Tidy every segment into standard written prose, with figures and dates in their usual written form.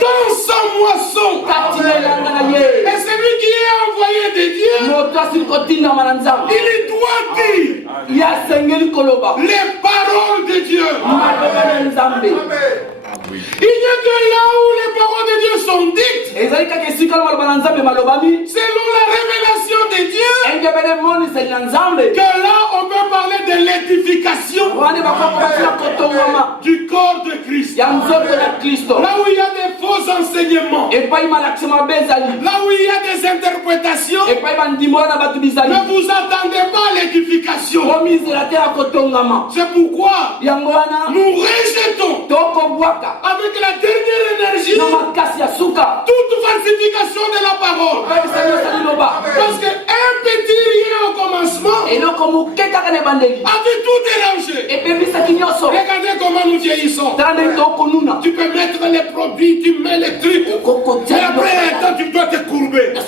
dans sa moisson. Et celui qui est envoyé de Dieu, il doit dire les paroles de Dieu. Il n'y a que là où les paroles de Dieu sont dites, selon la révélation de Dieu, que là on peut parler de l'édification du corps de Christ. Là où il y a des faux enseignements, là où il y a des interprétations, ne vous attendez pas à l'édification. C'est pourquoi nous rejetons avec la dernière énergie toute falsification de la parole. Parce qu'un petit rien au commencement avait tout dérangé. Regardez comment nous vieillissons. Tu peux mettre les produits, tu mets les trucs, et après un temps tu dois te courber à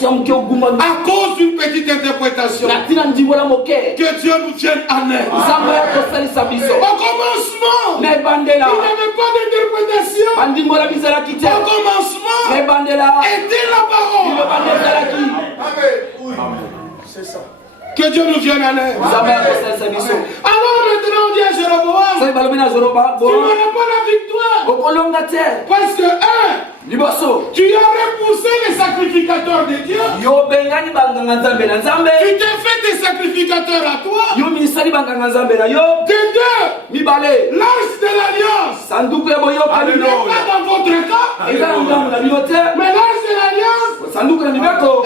cause d'une petite interprétation. Que Dieu nous tienne en aide. Au commencement, il n'y avait pas d'interprétation. Au commencement, était la parole. Amen. C'est ça. Que Dieu nous vienne en aide. Alors maintenant on dit à Jéroboam, tu n'auras pas la victoire. Parce que tu as repoussé les sacrificateurs de Dieu. Tu t'es fait des sacrificateurs à toi. De deux, l'arche de l'alliance. Elle n'est pas dans votre cas. Mais l'arche de l'alliance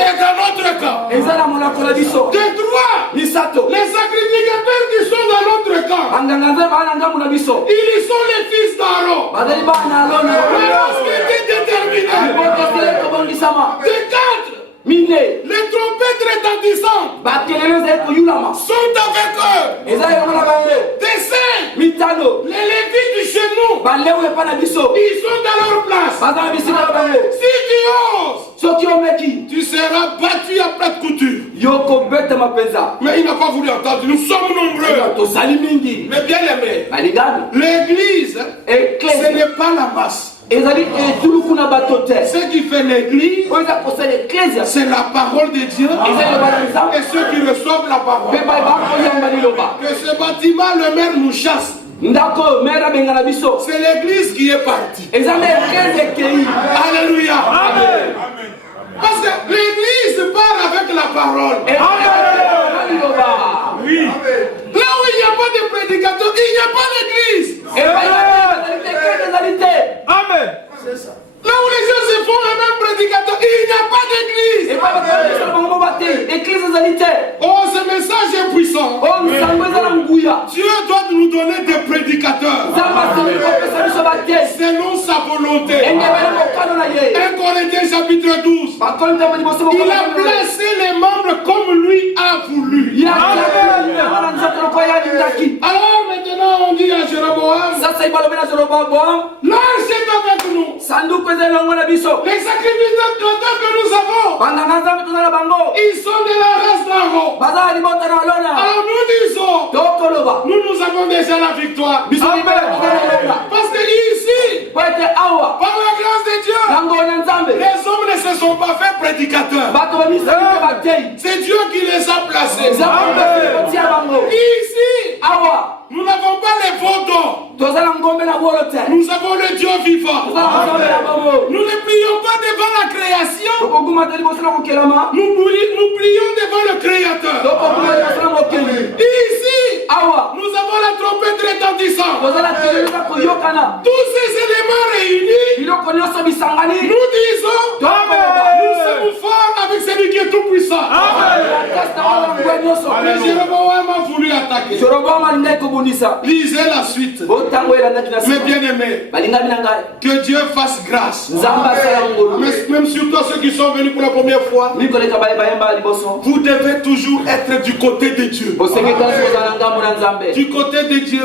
est dans notre cas. De trois, les sacrificateurs qui sont dans notre camp, ils sont les fils d'Aaron. Mais lorsqu'il est déterminé, de quatre, les trompettes retentissantes sont avec eux. Des cinq, les Lévites du chenou, ils sont dans leur place. Si tu oses, tu seras battu à plat de couture. Mais il n'a pas voulu entendre. Nous sommes nombreux. Mais bien aimés, l'église, ce n'est pas la masse. Ce qui fait l'église, c'est la parole de Dieu et ceux qui reçoivent la parole. Que ce bâtiment, le maire nous chasse. C'est l'église qui est partie. Alléluia. Amen. Parce que l'église part avec la parole. Oui. Là où il n'y a pas de prédicateur, il n'y a pas d'église. Amen. C'est ça. Là où les gens se font un même prédicateur, il n'y a pas d'église. Oh, ce message est puissant. Dieu doit nous donner des prédicateurs selon sa volonté. 1 Corinthiens chapitre 12. Il a placé les membres comme lui a voulu. Alors maintenant on dit à Jéroboam, l'arche est avec nous. Les sacrificateurs que nous avons, ils sont de la race d'Aaron. Alors nous disons, nous avons déjà la victoire. Parce que ici, par la grâce de Dieu, les hommes ne se sont pas fait prédicateurs. C'est Dieu qui les a placés. Ici, nous n'avons pas les faux dons. Nous avons le Dieu vivant. Nous ne prions pas devant la création. Nous prions devant le Créateur. Ici, nous avons la trompette retentissante. Tous ces éléments réunis, nous disons, nous sommes forts avec celui qui est tout puissant. Mais Jéroboam a voulu attaquer. Lisez la suite. Mais bien aimé, que Dieu fasse grâce. Même surtout ceux qui sont venus pour la première fois, vous devez toujours être du côté de Dieu. Du côté de Dieu,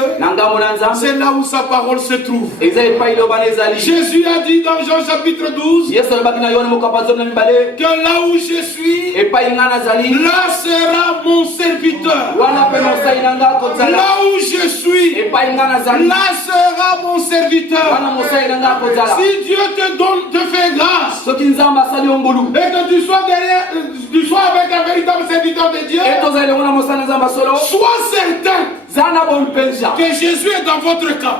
c'est là où sa parole se trouve. Jésus a dit dans Jean chapitre 12 que là où je suis, là sera mon serviteur. Là où je suis, là sera mon serviteur. Si Dieu te fait grâce et que tu sois avec un véritable serviteur de Dieu, sois certain que Jésus est dans votre camp.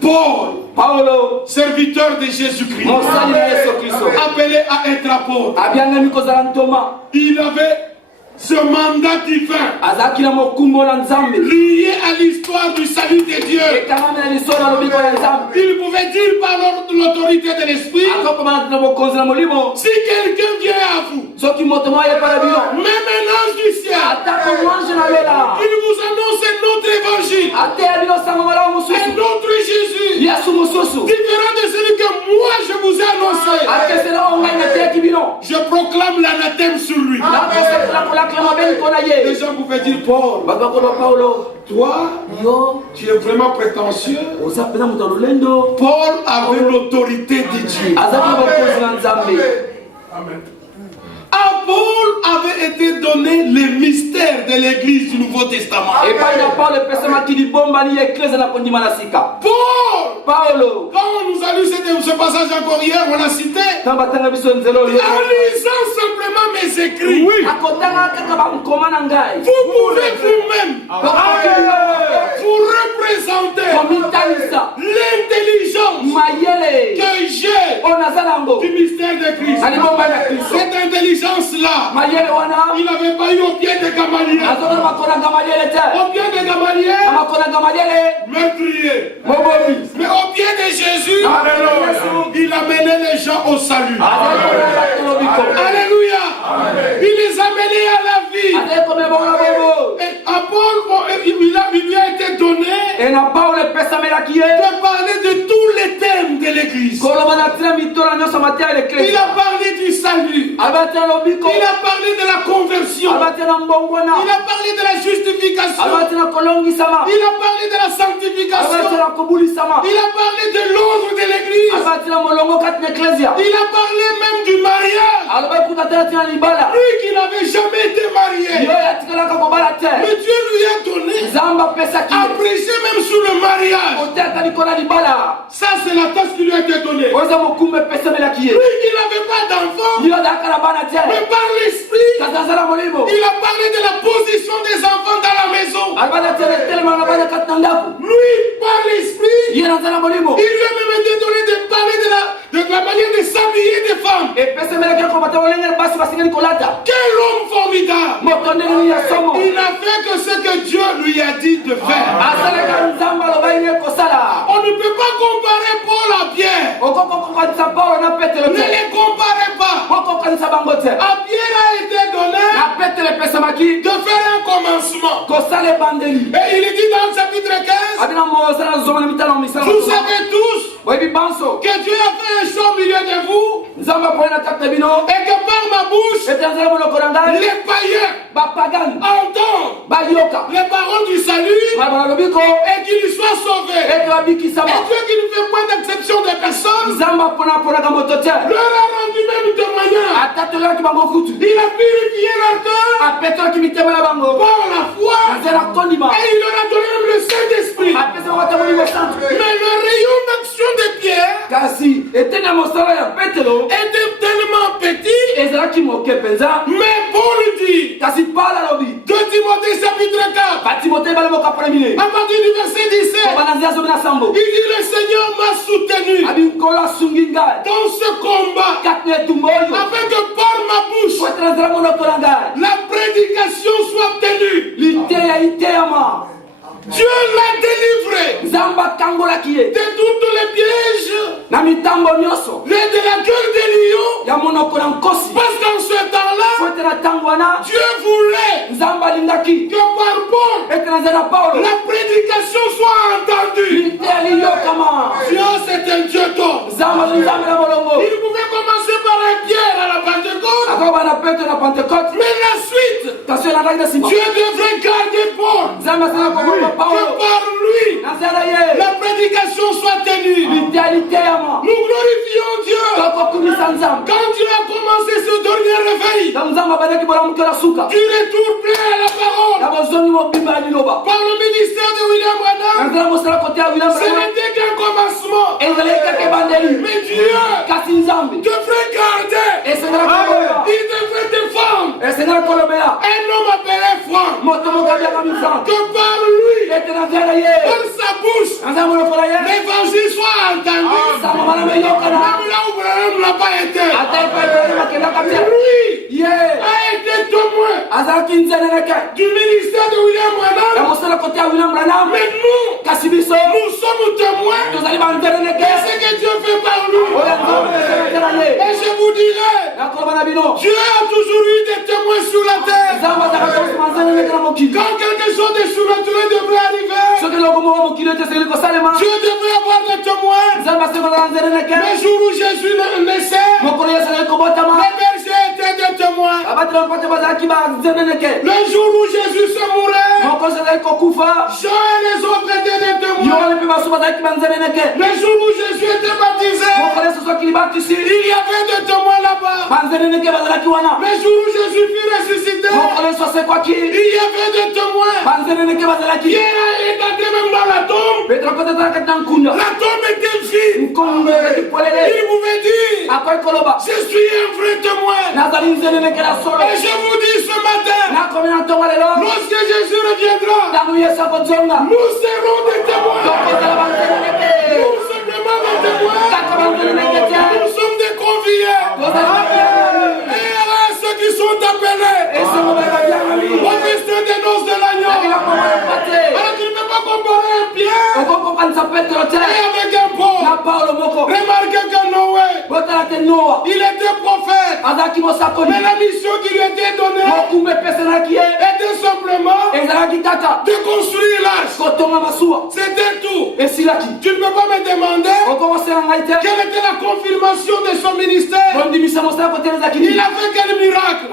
Paul, serviteur de Jésus-Christ, appelé à être apôtre, il avait ce mandat divin lié à l'histoire du salut de Dieu. Il pouvait dire par l'autorité de l'Esprit, si quelqu'un vient à vous, même un ange du ciel, il vous annonce un autre évangile, un autre Jésus, différent de celui que moi je vous ai annoncé, je proclame l'anathème sur lui. Les gens pouvaient dire, Paul, toi, tu es vraiment prétentieux. Paul avait l'autorité de Dieu. Amen. À Paul avait été donné les mystères de l'église du Nouveau Testament. Paul, quand on nous a lu ce passage encore hier, on l'a cité. En lisant simplement mes écrits, vous pouvez vous-même vous représenter l'intelligence que j'ai du mystère de Christ. Cette intelligence-là, il n'avait pas eu au pied de Gamaliel. Au pied de Gamaliel, meurtrier. Mais au pied de Jésus, il amenait les gens au salut. Alléluia. Il les amenait à la vie. Et à Paul, il lui a été donné de parler de tous les thèmes de l'église. Il a parlé du salut. Il a parlé de la conversion. Il a parlé de la justification. Il a parlé de la sanctification. Il a parlé de l'ordre de l'église. Il a parlé même du mariage. Lui qui n'avait jamais été marié. Mais Dieu lui a donné à prêcher même sur le mariage. Ça c'est la tâche qui lui a été donnée. Lui qui n'avait pas d'enfant, mais par l'esprit, il a parlé de la position des enfants dans la maison. Lui, par l'esprit, il lui a même été donné de parler de la manière de s'habiller des femmes. Quel homme formidable! Il n'a fait que ce que Dieu lui a dit de faire. On ne peut pas comparer Paul à Pierre. Ne les comparez pas. À Pierre a été donné de faire un commencement. Et il est dit dans le chapitre 15, vous savez tous que Dieu a fait un show au milieu de vous et que par ma bouche les païens entendent les paroles du salut et qu'ils soient sauvés. Et Dieu qui ne fait point d'exception des personnes leur a rendu même témoignage. Il a purifié leur cœur par la foi et il leur a donné même le Saint-Esprit. Mais le rayon d'action de Pierre était tellement petit, mais Paul dit 2 Timothée chapitre 4 à partir du verset 17, il dit le Seigneur m'a soutenu dans ce combat afin que par ma bouche la prédication soit tenue. Dieu l'a délivré de tous les pièges et de la gueule des lions. Parce qu'en ce temps-là, Dieu voulait que par Paul, la prédication soit entendue. Dieu, c'est un Dieu d'homme. Il pouvait commencer par un Pierre à la Pentecôte. Mais la suite, Dieu devrait garder Paul. Que par lui, la prédication prédication soit tenue. Nous glorifions Dieu. Quand Dieu a commencé ce dernier réveil, tu retournes plein à la parole. Par le ministère de William Branham, ce n'était qu'un commencement. Mais Dieu devrait garder. Il devrait défendre. Un homme appelé Franck. Que par lui, par sa bouche, l'évangile soit entendu. Même là où Branham n'a pas été. Lui a été témoin du ministère de William Branham. Mais nous sommes témoins de ce que Dieu fait par nous. Et je vous dirai, Dieu a toujours eu des témoins sur la terre. Quand quelque chose de surnaturel devrait arriver, Dieu devrait avoir des témoins. Le jour où Jésus naissait, les bergers étaient des témoins. Le jour où Jésus se mourait, Jean et les autres étaient des témoins. Le jour où Jésus était baptisé, il y avait des témoins là-bas. Le jour où Jésus fut ressuscité, il y avait des témoins. Pierre est entré même dans la tombe. La tombe était vide. Il pouvait dire, je suis un vrai témoin. Et je vous dis ce matin, lorsque Jésus reviendra, nous serons des témoins. Nous simplement des témoins. Nous sommes des conviés. Et à ceux qui sont appelés au festin des noces de l'agneau. Alors tu ne peux pas comparer un Pierre et avec un Paul. Remarquez que Noé, il était prophète. Mais la mission qui lui était donnée était simplement de construire l'arche. C'était tout. Tu ne peux pas me demander quelle était la confirmation de son ministère. Il a fait quel miracle?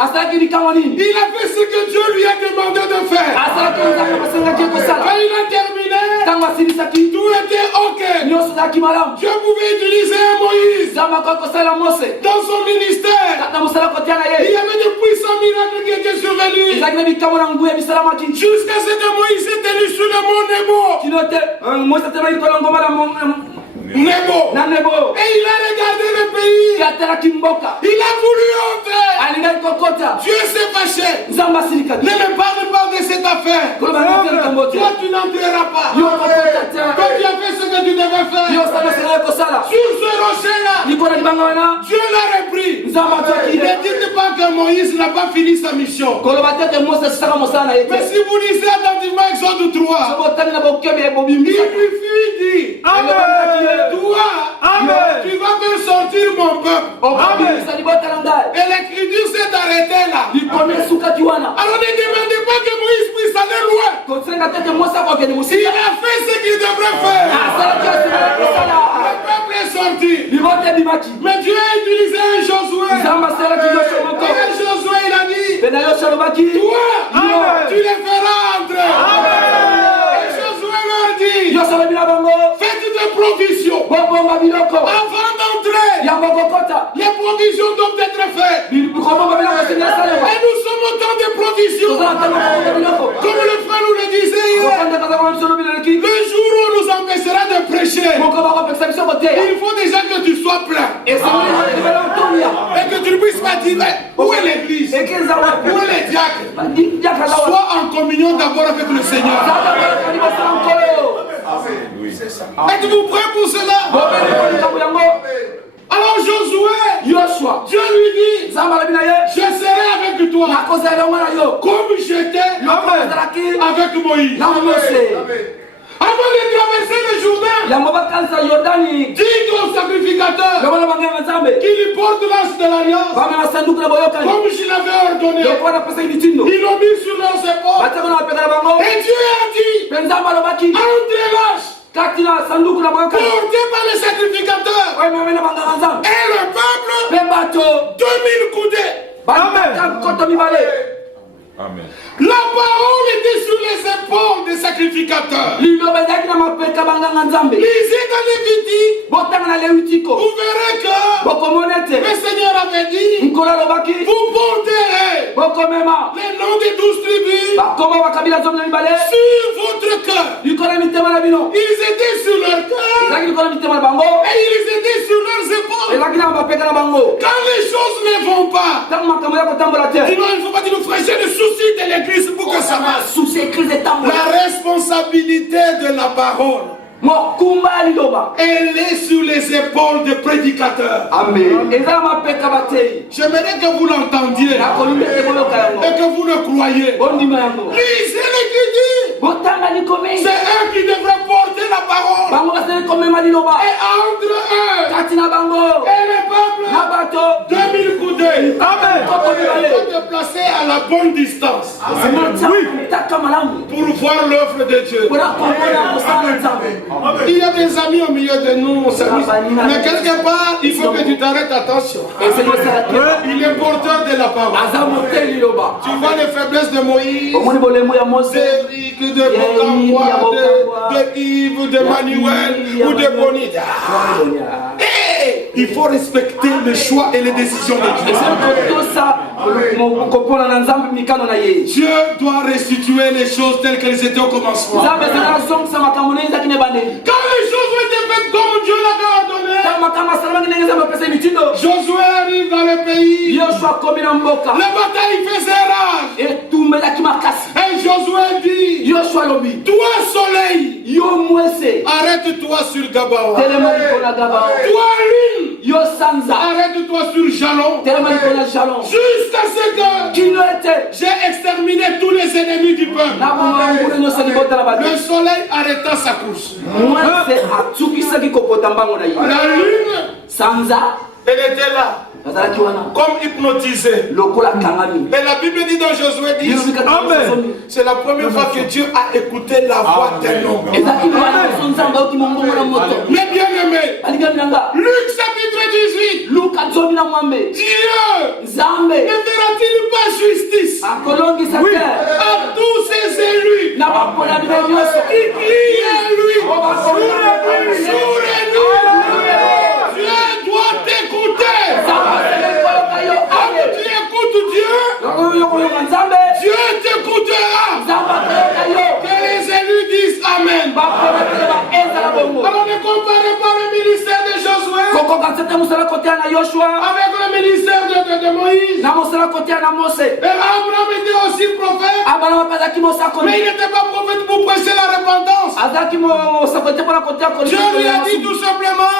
Il a fait ce que Dieu lui a demandé de faire. Quand il a terminé, tout était ok. Dieu pouvait utiliser Moïse dans son ministère. Il y avait de puissants miracles qui étaient survenus jusqu'à ce que Moïse s'est tenu sur le mont Nebo. Et il a regardé le pays. Il a voulu entrer. Dieu s'est fâché. Ne me parle pas de cette affaire. Toi, tu n'entreras pas. Toi, tu as fait ce que tu devais faire. Sur ce rocher-là, Dieu l'a repris. Ne dites pas que Moïse n'a pas fini sa mission. Mais si vous lisez attentivement Exode 3, il lui fut dit, toi, tu vas faire sortir mon peuple. Et l'écriture s'est arrêtée là. Alors ne demandez pas que Moïse puisse aller loin. Il a fait ce qu'il devrait faire. Le peuple est sorti. Mais Dieu a utilisé un Josué. Et un Josué, il a dit, toi, tu les feras entrer. Et Josué leur dit, faites des provisions. Avant d'entrer, les provisions doivent être faites. Et nous sommes autant de provisions. Comme le frère nous le disait hier, le jour où on nous empêchera de prêcher, il faut déjà que tu sois plein. Et que tu ne puisses pas dire, où est l'église? Où est les diacres? Sois en communion d'abord avec le Seigneur. Êtes-vous prêts pour cela? Alors Josué, Dieu lui dit, je serai avec toi comme j'étais avec Moïse. Avant de traverser le Jourdain, dis au sacrificateur qu'il porte l'arche de l'alliance comme je l'avais ordonné. Ils l'ont mis sur leurs épaules. Et Dieu a dit, entre l'arche porté par les sacrificateurs et le peuple, 2000 coudées. Amen. La parole était sur les épaules des sacrificateurs. Lisez dans Lévitique, vous verrez que le Seigneur avait dit, vous porterez les noms des 12 tribus sur votre cœur. Ils étaient sur leur cœur et ils étaient sur leurs épaules. Quand les choses ne vont pas, il ne faut pas dire nous frères, j'ai le souci de l'église pour que ça marche. La responsabilité de la parole, elle est sur les épaules des prédicateurs. Amen. J'aimerais que vous l'entendiez et que vous le croyez. Lisez l'Écriture. C'est eux qui devraient porter la parole. Et entre eux et le peuple, 2000 coudées. Amen. Il faut te placer à la bonne distance pour voir l'œuvre de Dieu. Il y a des amis au milieu de nous, mais quelque part, il faut que tu t'arrêtes, attention. Il est porteur de la parole. Tu vois les faiblesses de Moïse, d'Éric, de Bocambois, de Yves, de Manuel ou de Bonita. Il faut respecter le choix et les décisions de Dieu. Dieu doit restituer les choses telles qu'elles étaient au commencement. Quand les choses ont été faites comme Dieu l'avait ordonné, Josué arrive dans le pays. La bataille faisait rage. Et Josué dit, toi soleil, arrête-toi sur Gabaon. Toi lune, arrête-toi sur Jalon. Jusqu'à ce que j'ai exterminé tous les ennemis du peuple. Le soleil arrêta sa course. La lune, elle était là, comme hypnotisée. Et la Bible dit dans Josué 10, c'est la première fois que Dieu a écouté la voix d'un homme. Mais bien aimé, Luc chapitre 18, Dieu ne fera-t-il pas justice à tous ses élus qui crient à lui jour et nuit? Dieu doit t'écouter. Quand tu écoutes Dieu, Dieu t'écoutera. Que les élus disent Amen. Alors ne comparez pas le ministère de Josué avec le ministère de Moïse. Et Abraham était aussi prophète, mais il n'était pas prophète pour prêcher la repentance. Dieu lui a dit tout simplement,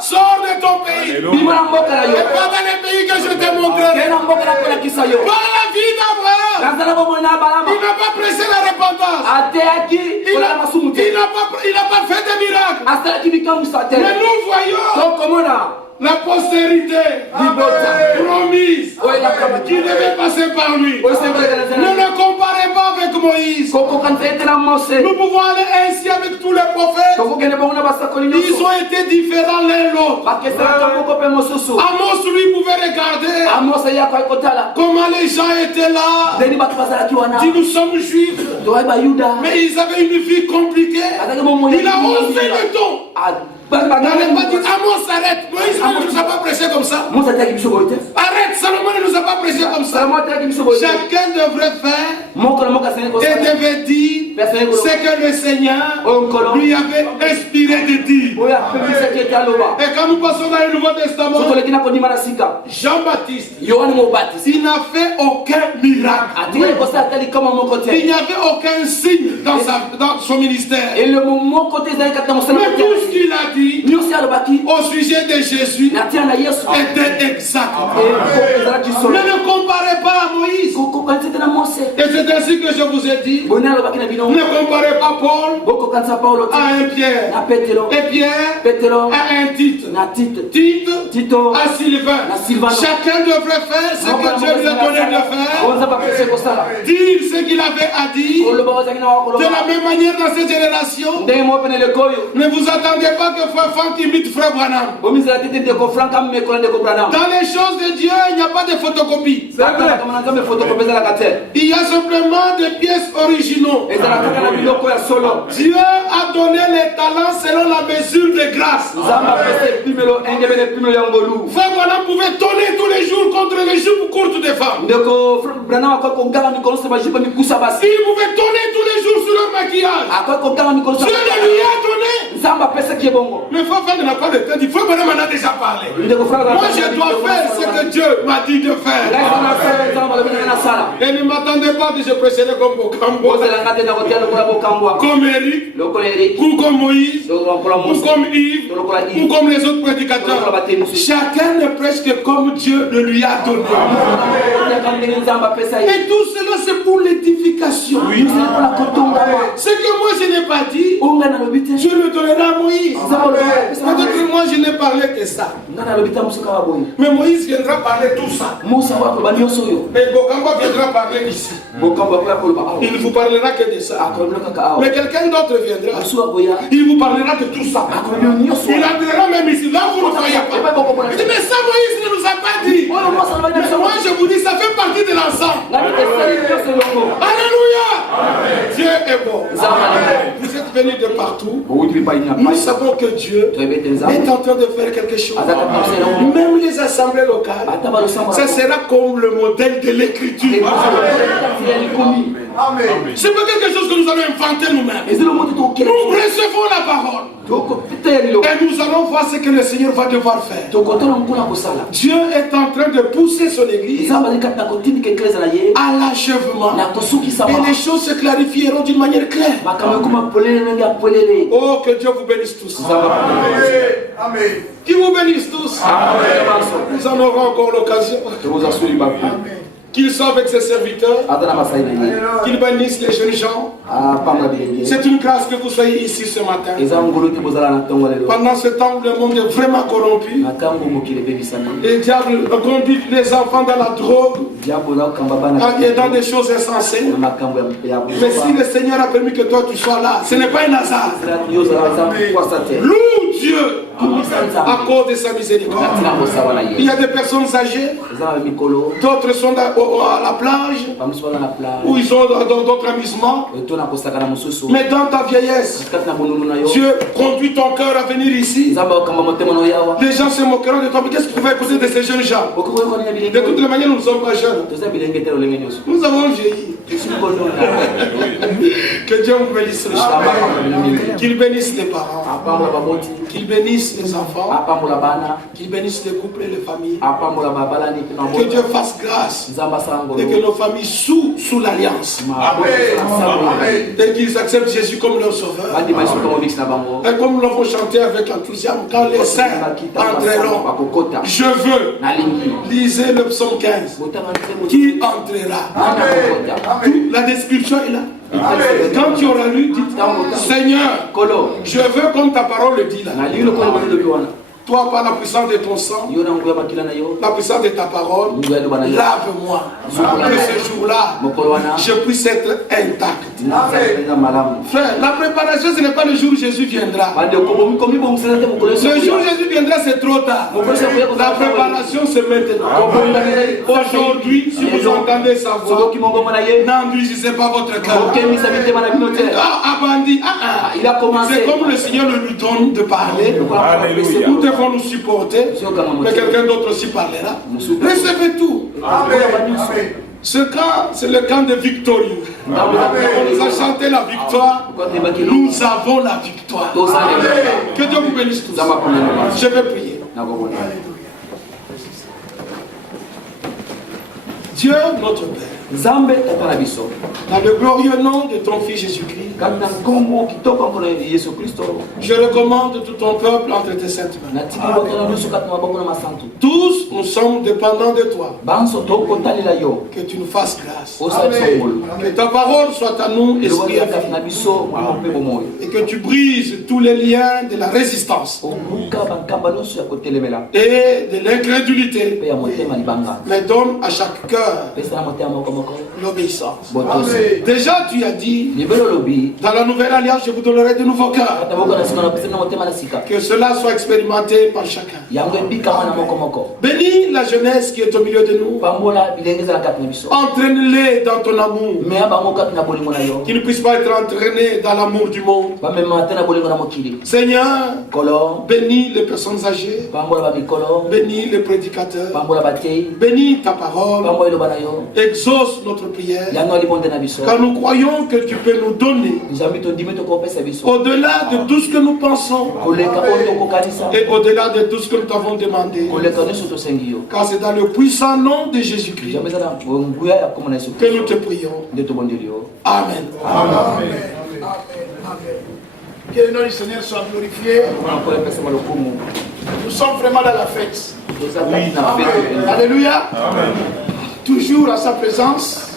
sors de ton pays et pas dans les pays que je te montrerai. Par la vie d'Abraham, il n'a pas prêché la repentance. Il n'a pas fait de miracles. Mais nous voyons la postérité promise qui devait passer par lui. Ne le comparez pas avec Moïse. Nous pouvons aller ainsi avec tous les prophètes. Ils ont été différents l'un l'autre. Amos lui pouvait regarder comment les gens étaient là. Dit nous sommes juifs, mais ils avaient une vie compliquée. Il a haussé le ton. N'allez pas dire Amos arrête. Moïse ne nous a pas prêché comme ça. Arrête, Salomon ne nous a pas prêché comme ça. Chacun devrait faire et devait dire ce que le Seigneur lui avait inspiré de dire. Et quand nous passons dans le Nouveau Testament, Jean-Baptiste, il n'a fait aucun miracle. Il n'y avait aucun signe dans son ministère. Mais tout ce qu'il a dit au sujet de Jésus était exact. Ne le comparez pas à Moïse. Et c'était ainsi que je vous ai dit. Ne comparez pas Paul à un Pierre. Et Pierre à un Tite. Tite à Sylvain. Chacun devrait faire ce que Dieu lui a donné de faire. Dire ce qu'il avait à dire. De la même manière dans cette génération. Ne vous attendez pas que Frère Franck imite Frère Branham. Dans les choses de Dieu, il n'y a pas de photocopie. Il y a simplement des pièces originaux. Dieu a donné les talents selon la mesure de grâce. Frère Branham pouvait tonner tous les jours contre les jupes courtes des femmes. Il pouvait tonner tous les jours sur leur maquillage. Dieu le lui a donné. Mais Frère Franck n'a pas le temps. Frère Branham en a déjà parlé. Moi je dois faire ce que Dieu m'a dit de faire. Et ne m'attendez pas que je prêcherai comme Bokambo, comme Eric, ou comme Moïse, ou comme Yves, ou comme les autres prédicateurs. Chacun ne prêche que comme Dieu le lui a donné. Et tout cela c'est pour l'édification. Ce que moi je n'ai pas dit, je le donnerai à Moïse. Peut-être moi je n'ai parlé que ça. Mais Moïse viendra parler tout ça. Et Bokamba viendra parler ici. Il ne vous parlera que de ça. Mais quelqu'un d'autre viendra. Il vous parlera de tout ça. Il entrera même ici. Là vous ne voyez pas. Il dit mais ça Moïse ne nous a pas dit. Mais moi je vous dis ça fait partie de l'ensemble. Alléluia. Dieu est bon. Vous êtes venus de partout. Nous savons que Dieu est en train de faire quelque chose. Même les assemblées locales, ça sera comme le modèle de l'écriture. Ce n'est pas quelque chose que nous allons inventer nous-mêmes. Nous recevons la parole. Et nous allons voir ce que le Seigneur va devoir faire. Dieu est en train de pousser son église à l'achèvement. Et les choses se clarifieront d'une manière claire. Oh, que Dieu vous bénisse tous. Amen. Qu'il vous bénisse tous. Amen. Nous en aurons encore l'occasion. Amen. Qu'il soit avec ses serviteurs, qu'il bénisse les jeunes gens. C'est une grâce que vous soyez ici ce matin. Pendant ce temps, le monde est vraiment corrompu. Les diables conduisent les enfants dans la drogue et dans des choses insensées. Mais si le Seigneur a permis que toi tu sois là, ce n'est pas un hasard. Loue Dieu à cause de sa miséricorde. Il y a des personnes âgées, d'autres sont à la plage, où ils ont d'autres amusements. Mais dans ta vieillesse, Dieu conduit ton cœur à venir ici. Les gens se moqueront de toi. Mais qu'est-ce que tu vas écouter de ces jeunes gens? De toutes les manières, nous ne sommes pas jeunes. Nous avons vieilli. Que Dieu vous bénisse les gens. Qu'il bénisse les parents. Qu'il bénisse les enfants. Qu'il bénisse les couples et les familles. Que Dieu fasse grâce. Et que nos familles sous l'alliance. Et qu'ils acceptent Jésus comme leur sauveur. Et comme nous l'avons chanté avec enthousiasme, quand les saints entreront, je veux. Lisez le psaume 15. Qui entrera? La description est là. Quand tu auras lu, dites Seigneur, je veux comme ta parole le dit là. Toi, par la puissance de ton sang, la puissance de ta parole, lave-moi. Que ce jour-là, je puisse être intact. Frère, la préparation, ce n'est pas le jour où Jésus viendra. Le jour où Jésus viendra, c'est trop tard. La préparation, c'est maintenant. Aujourd'hui, si vous entendez sa voix, n'enduisez pas votre cœur. C'est comme le Seigneur lui donne de parler. Nous devons nous supporter, mais quelqu'un d'autre aussi parlera. Recevez tout. Amen. Ce camp, c'est le camp de victorieux. On nous a chanté la victoire. Nous avons la victoire. Que Dieu vous bénisse tous. Je vais prier. Dieu, notre Père, Dans le glorieux nom de ton Fils Jésus-Christ, je recommande tout ton peuple entre tes saintes mains. Tous, nous sommes dépendants de toi. Que tu nous fasses grâce. Amen. Que ta parole soit à nous, esprit et vie. Et que tu brises tous les liens de la résistance et de l'incrédulité. Mais donne à chaque cœur l'obéissance. Déjà tu as dit, dans la nouvelle alliance, je vous donnerai de nouveaux cœurs. Que cela soit expérimenté par chacun. Bénis la jeunesse qui est au milieu de nous. Entraîne-les dans ton amour. Qu'ils ne puissent pas être entraînés dans l'amour du monde. Seigneur, bénis les personnes âgées. Bénis les prédicateurs. Bénis ta parole. Exauce notre prière. Car nous croyons que tu peux nous donner au-delà de tout ce que nous pensons et au-delà de tout ce que nous t'avons demandé. Car c'est dans le puissant nom de Jésus-Christ que nous te prions. Amen. Amen. Que le nom du Seigneur soit glorifié. Nous sommes vraiment dans la fête. Alléluia. Amen. Toujours à sa présence.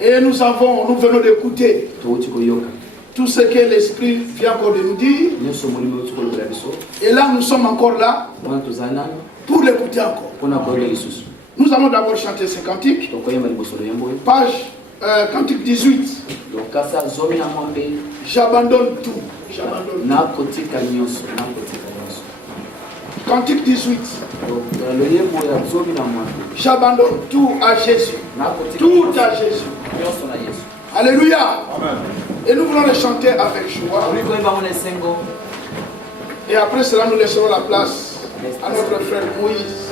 Et nous venons d'écouter tout ce que l'Esprit vient encore de nous dire. Et là, nous sommes encore là pour l'écouter encore. Nous allons d'abord chanter ce cantique. Page cantique 18. J'abandonne tout. Cantique 18. J'abandonne tout à Jésus. Tout à Jésus. Alléluia. Amen. Et nous voulons le chanter avec joie. Et après cela, nous laisserons la place à notre frère Moïse.